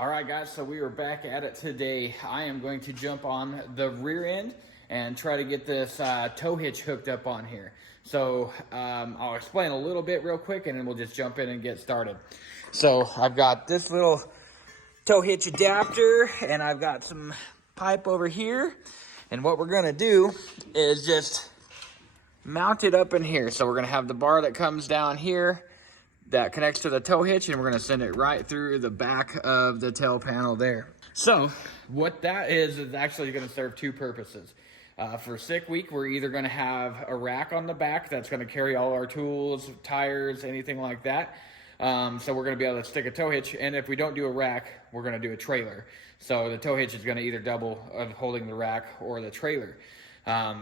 All right, guys, so we are back at it today. I am going to jump on the rear end and try to get this tow hitch hooked up on here. So I'll explain a little bit real quick and then we'll just jump in and get started. So I've got this little tow hitch adapter and I've got some pipe over here. And what we're gonna do is just mount it up in here. So we're gonna have the bar that comes down here that connects to the tow hitch, and we're gonna send it right through the back of the tail panel there. So what that is actually gonna serve two purposes. For sick week, we're either gonna have a rack on the back that's gonna carry all our tools, tires, anything like that. So we're gonna be able to stick a tow hitch, and if we don't do a rack, we're gonna do a trailer. So the tow hitch is gonna either double of holding the rack or the trailer.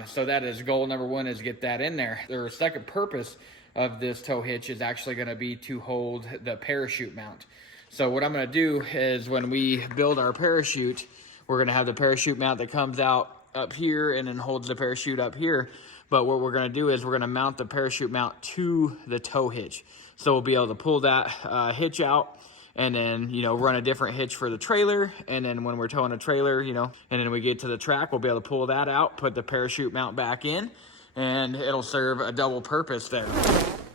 So that is goal number one, is get that in there. The second purpose of this tow hitch is actually going to be to hold the parachute mount. So what I'm going to do is when we build our parachute, we're going to have the parachute mount that comes out up here and then holds the parachute up here. But what we're going to do is we're going to mount the parachute mount to the tow hitch. So we'll be able to pull that hitch out and then, run a different hitch for the trailer. And then when we're towing a trailer, and then we get to the track, we'll be able to pull that out, put the parachute mount back in, and it'll serve a double purpose there.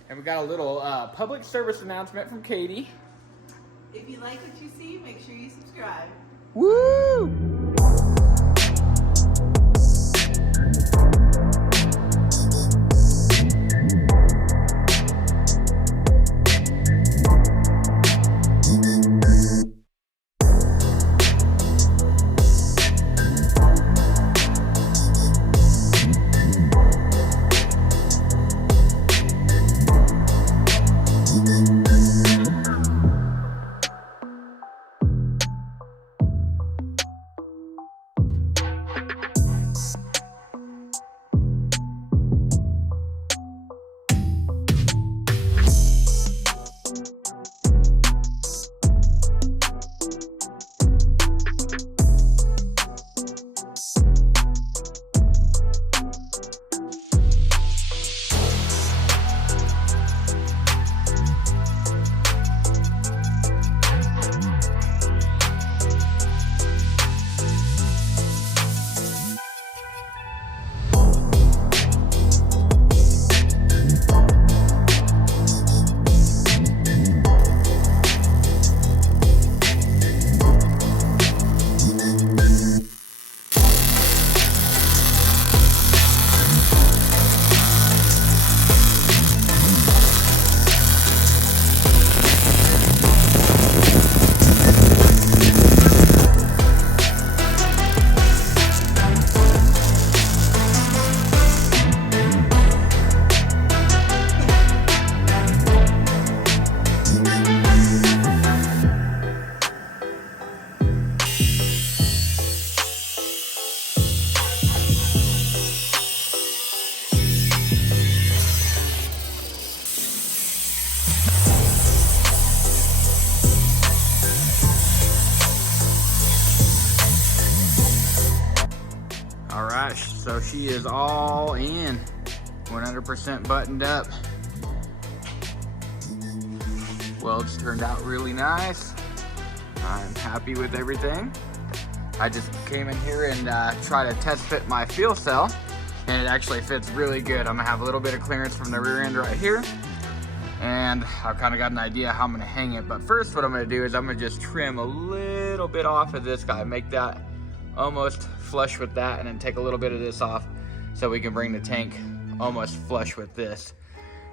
And we got a little public service announcement from Katie. If you like what you see, make sure you subscribe. Woo! All right, so she is all in, 100% buttoned up. Welds turned out really nice. I'm happy with everything. I just came in here and tried to test fit my fuel cell, and it actually fits really good. I'm gonna have a little bit of clearance from the rear end right here, and I've kind of got an idea how I'm gonna hang it. But first, what I'm gonna do is I'm gonna just trim a little bit off of this guy, make that almost flush with that, and then take a little bit of this off so we can bring the tank almost flush with this.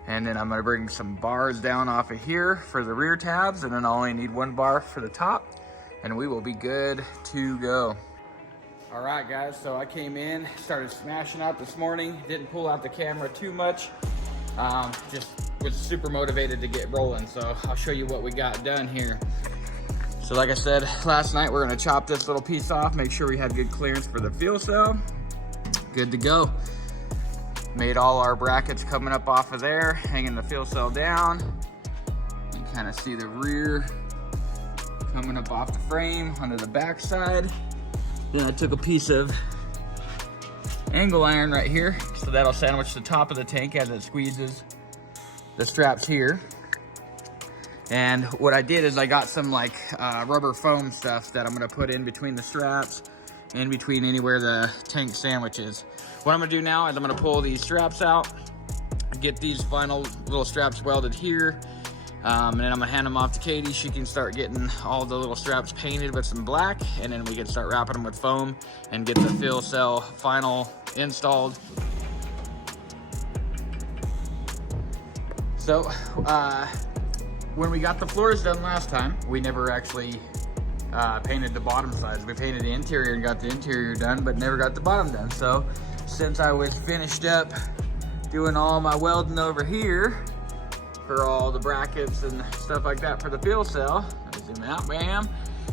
And then I'm gonna bring some bars down off of here for the rear tabs, and then I'll only need one bar for the top, and we will be good to go. All right, guys, so I came in, started smashing out this morning, didn't pull out the camera too much, just was super motivated to get rolling. So I'll show you what we got done here. So like I said last night, we're gonna chop this little piece off, make sure we had good clearance for the fuel cell. Good to go. Made all our brackets coming up off of there, hanging the fuel cell down. You can kind of see the rear coming up off the frame onto the back side. Then I took a piece of angle iron right here, so that'll sandwich the top of the tank as it squeezes the straps here. And what I did is I got some like rubber foam stuff that I'm gonna put in between the straps, in between anywhere the tank sandwich is. What I'm gonna do now is I'm gonna pull these straps out, get these final little straps welded here, and then I'm gonna hand them off to Katie. She can start getting all the little straps painted with some black, and then we can start wrapping them with foam and get the fuel cell final installed. So, when we got the floors done last time, we never actually painted the bottom sides. We painted the interior and got the interior done, but never got the bottom done. So since I was finished up doing all my welding over here for all the brackets and stuff like that for the fuel cell, I zoom out, bam,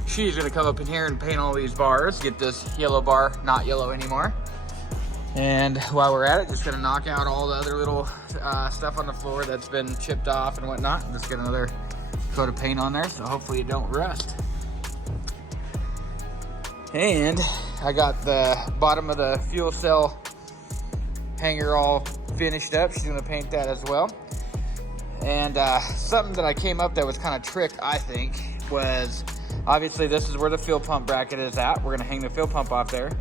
she's gonna come up in here and paint all these bars, get this yellow bar not yellow anymore. And while we're at it, just gonna knock out all the other little stuff on the floor that's been chipped off and whatnot. Just get another coat of paint on there, so hopefully it don't rust. And I got the bottom of the fuel cell hanger all finished up. She's gonna paint that as well. And something that I came up that was kind of trick, I think, was obviously this is where the fuel pump bracket is at. We're gonna hang the fuel pump off there.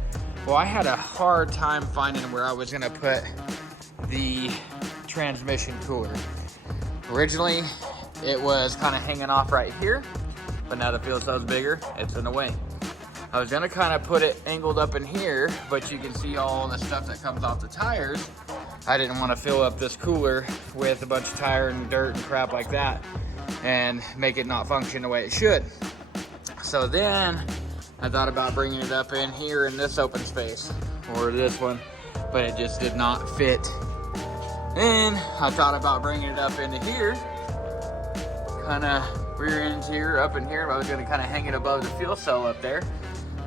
Well, I had a hard time finding where I was gonna put the transmission cooler. Originally, it was kind of hanging off right here, but now the fuel cell's bigger, it's in the way. I was gonna kind of put it angled up in here, but you can see all the stuff that comes off the tires. I didn't want to fill up this cooler with a bunch of tire and dirt and crap like that and make it not function the way it should. So then I thought about bringing it up in here in this open space, or this one, but it just did not fit. Then I thought about bringing it up into here, kind of rear end here, up in here. I was gonna kind of hang it above the fuel cell up there,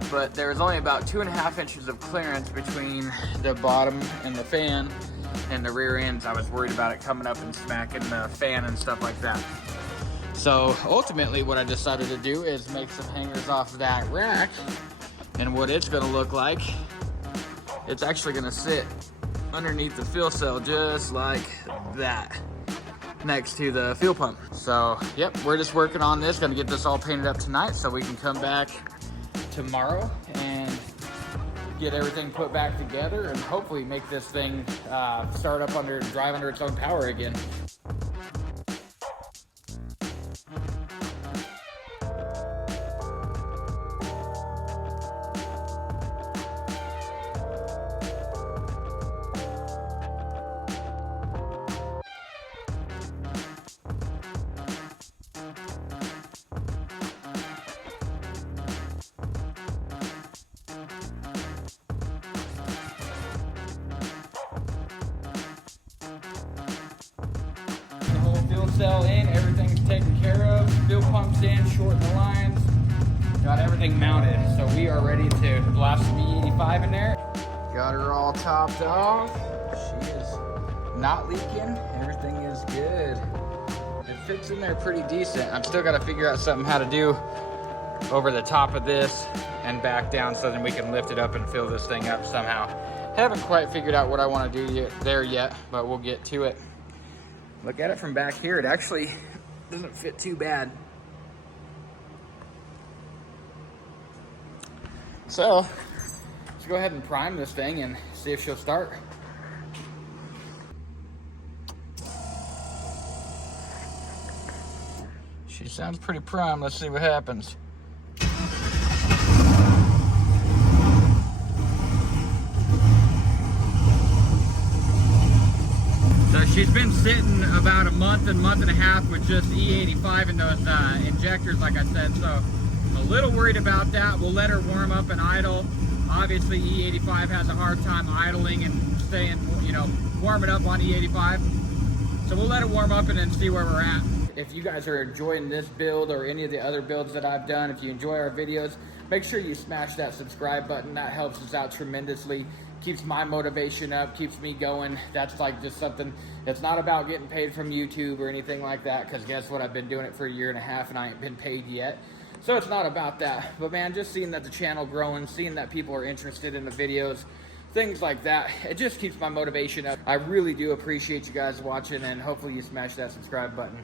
but there was only about 2.5 inches of clearance between the bottom and the fan and the rear ends. I was worried about it coming up and smacking the fan and stuff like that. So ultimately what I decided to do is make some hangers off that rack, and what it's gonna look like, it's actually gonna sit underneath the fuel cell just like that, next to the fuel pump. So yep, we're just working on this, gonna get this all painted up tonight so we can come back tomorrow and get everything put back together and hopefully make this thing start up drive under its own power again. Cell in, everything's taken care of, fuel pumps in, shorten the lines, got everything mounted, so we are ready to blast some E85 in there. Got her all topped off, she is not leaking, everything is good. It fits in there pretty decent. I've still got to figure out something how to do over the top of this and back down so then we can lift it up and fill this thing up somehow. Haven't quite figured out what I want to do there yet, but we'll get to it. Look at it from back here, it actually doesn't fit too bad. So, let's go ahead and prime this thing and see if she'll start. She sounds pretty primed, let's see what happens. So she's been sitting about a month and a half with just E85 in those injectors, like I said, so I'm a little worried about that. We'll let her warm up and idle. Obviously E85 has a hard time idling and staying, warming up on E85. So we'll let it warm up and then see where we're at. If you guys are enjoying this build or any of the other builds that I've done, if you enjoy our videos, make sure you smash that subscribe button. That helps us out tremendously. Keeps my motivation up, keeps me going. That's like just something that's not about getting paid from YouTube or anything like that, because guess what? I've been doing it for 1.5 years and I ain't been paid yet. So it's not about that. But man, just seeing that the channel growing, seeing that people are interested in the videos, things like that, it just keeps my motivation up. I really do appreciate you guys watching, and hopefully you smash that subscribe button.